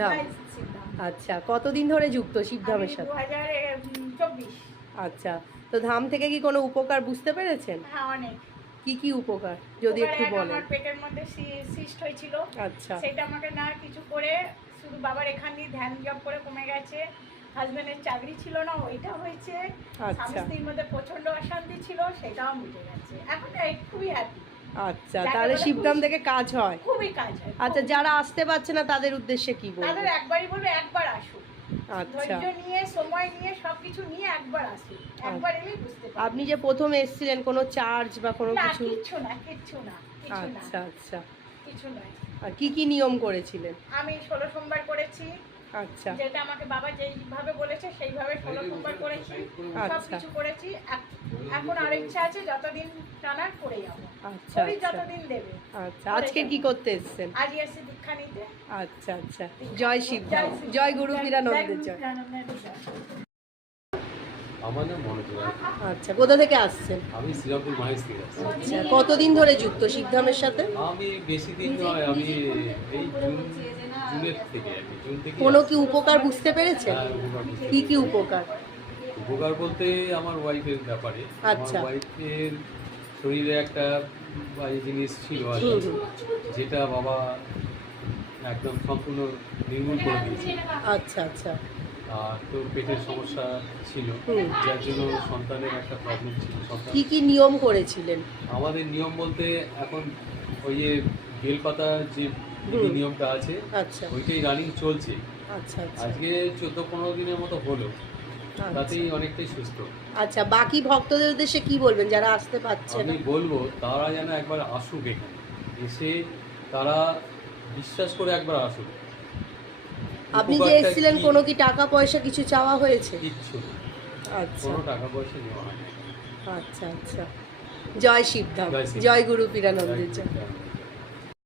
ধাম। আচ্ছা, কতদিন ধরে যুক্ত শিবধামের সাথে? 2024। আচ্ছা, তো ধাম থেকে কি কোনো উপকার বুঝতে পেরেছেন? হ্যাঁ, অনেক। কি উপকার যদি একটু বলেন? আমার পেটের মধ্যে সিস্ট হয়েছিল। আচ্ছা। সেটা আমাকে না কিছু করে শুধু বাবার এখান দিয়ে ধ্যান জপ করে কমে গেছে। হাজবেন্ডের চাকরি ছিল না, ওইটা হয়েছে। স্বামী স্ত্রীর মধ্যে প্রচন্ড অশান্তি ছিল, সেটাও মিটে গেছে। এখন খুবই হ্যাপি। আচ্ছা, তাহলে শিবধাম থেকে কাজ হয়? খুবই কাজ হয়। আচ্ছা, যারা আসতে পারছে না তাদের উদ্দেশ্যে কি বলবেন? তাদের একবারই বলবো, একবার আসুন। আচ্ছা, ধৈর্য নিয়ে, সময় নিয়ে, সবকিছু নিয়ে একবার আসুন। একবার এলেই বুঝতে পারবেন। আপনি যে প্রথমে এসেছিলেন কোনো চার্জ বা কোনো কিছু? কিচ্ছু না, কিচ্ছু না। আচ্ছা আচ্ছা, কিছু নয়। আর কি নিয়ম করেছিলেন? আমি 16 সোমবার করেছি। আচ্ছা, যেটা আমাকে বাবা যেইভাবে বলেছে সেইভাবে 16 সোমবার করেছি। সবকিছু করেছি। এখন আর ইচ্ছা আছে যতদিন টানা করে যাব। আচ্ছা, যতদিন দেবে। আচ্ছা, আজকে কি করতে এসেছেন? আজই এসে দীক্ষা নিতে। আচ্ছা আচ্ছা, জয় শিবধাম, জয় গুরু বীরানন্দের জয়। আমার নাম মনোজ রায়। আচ্ছা, কোথা থেকে আসছেন? আমি শ্রীরামপুর মহেশ থেকে আসছি। আচ্ছা, কতদিন ধরে যুক্ত শিবধামের সাথে? আমি বেশি দিন নয়, আমি এই জুনের থেকে আর কি, জুন থেকে। কোনো কি উপকার বুঝতে পেরেছেন? হ্যাঁ, উপকার বুঝতে কি পেরেছি। উপকার? উপকার বলতে আমার ওয়াইফের ব্যাপারে। আচ্ছা। আমার ওয়াইফের শরীরে একটা বাজে জিনিস ছিল আর কি, যেটা বাবা একদম সম্পূর্ণ নির্মূল করে দিয়েছে। আচ্ছা আচ্ছা, আর তো পেটের সমস্যা ছিল, যার জন্য সন্তানের একটা প্রবলেম ছিল। কি নিয়ম করেছিলেন? আমাদের নিয়ম বলতে এখন ওই যে বেলপাতা যে নিয়মটা আছে, আচ্ছা ওইটাই রানিং চলছে। আচ্ছা আচ্ছা, আজকে 14-15 দিনের মতো হলো, তাতেই অনেকটাই সুস্থ। আচ্ছা, বাকি ভক্তদের উদ্দেশ্যে কি বলবেন যারা আসতে পারছে না? আমি বলবো তারা যেন একবার আসুক, এখানে এসে তারা বিশ্বাস করে একবার আসুক। আপনি যে এসেছিলেন কোনো কি টাকা পয়সা কিছু চাওয়া হয়েছে? কিচ্ছু না, আচ্ছা, কোনো টাকা পয়সা নেওয়া হয় না। আচ্ছা আচ্ছা, জয় শিবধাম, জয় গুরু বীরানন্দের জয়।